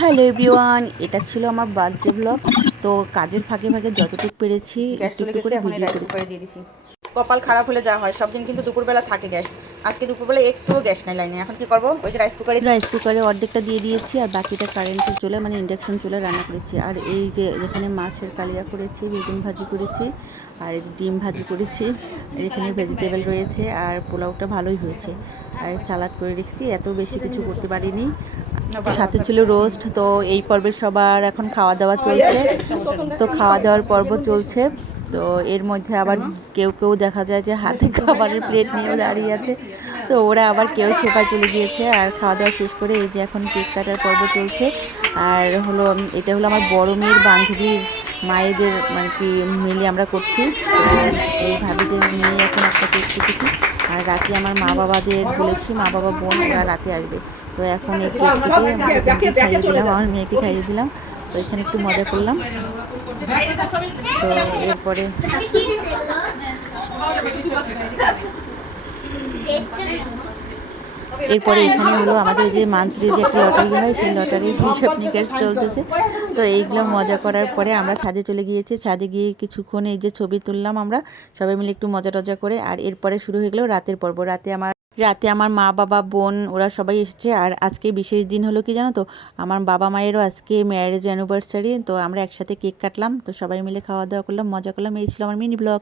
Hello everyone, এটা ছিল আমার বার্থডে ব্লগ। তো কাজের ফাঁকে ফাঁকে যতটুকু পেরেছি গ্যাস একটু চলে একটু গেছে, করে এখন ভিডিও রাইস করে। কুকারে দিয়ে দিছি। কপাল খারাপ হলে যা হয়, সব দিন কিন্তু দুপুরবেলা থাকে গ্যাস। আজকে দুপুরবেলা একটুও গ্যাস নাই লাইনে। এখন কি করবো? ওই যে রাইস কুকারে অর্ধেকটা দিয়ে দিয়েছি আর বাকিটা কারেন্টের চুলায় মানে ইন্ডাকশন চুলায় রান্না করেছি। আর এই যে এখানে মাছের কালিয়া করেছি, বেগুন ভাজি করেছি, আর এই যে ডিম ভাজি করেছি, আর এখানে ভেজিটেবল রয়েছে, আর পোলাওটা ভালোই হয়েছে। আর সালাদ করে রেখেছি, এত বেশি কিছু করতে পারিনি। সাথে ছিল রোস্ট। তো এই পর্বের সবার এখন খাওয়া দাওয়া চলছে, তো খাওয়া দাওয়ার পর্ব চলছে। তো এর মধ্যে আবার কেউ কেউ দেখা যায় যে হাতে খাবারের প্লেট নিয়েও দাঁড়িয়ে আছে। তো ওরা আবার কেউ ছোপায় চলে গিয়েছে। আর খাওয়া দাওয়া শেষ করে এই যে এখন কেক কাটার পর্ব চলছে। আর হলো এটা হলো আমার বড় মেয়ের বান্ধবীর মায়েদের মানে কি মিলে আমরা করছি। তো এই ভাবিদের নিয়ে এখন একটা কেক কেটেছি। আর রাতে আমার মা বাবাদের বলেছি, মা বাবা বোন ওরা রাতে আসবে। তো এখন এই কেক কেটে বোনকে খাইয়ে দিলাম, আমার মেয়েকে খাইয়ে দিলাম। তো এখানে একটু মজা করলাম। তো এরপরে এরপরে এখানে হলো আমাদের যে মান্থলি যে একটা লটারি হয়, সেই লটারির হিসাব নিকাশ চলতেছে। তো এইগুলো মজা করার পরে আমরা ছাদে চলে গিয়েছি। ছাদে গিয়ে কিছুক্ষণ এই যে ছবি তুললাম আমরা সবাই মিলে একটু মজা টজা করে। আর এরপরে শুরু হয়ে গেল রাতের পর্ব। রাতে আমার মা বাবা বোন ওরা সবাই এসেছে। আর আজকে বিশেষ দিন হলো কি জানো তো, আমার বাবা মায়েরও আজকে ম্যারেজ অ্যানিভার্সারি। তো আমরা একসাথে কেক কাটলাম, তো সবাই মিলে খাওয়া দাওয়া করলাম, মজা করলাম। এই ছিল আমার মিনি ব্লগ।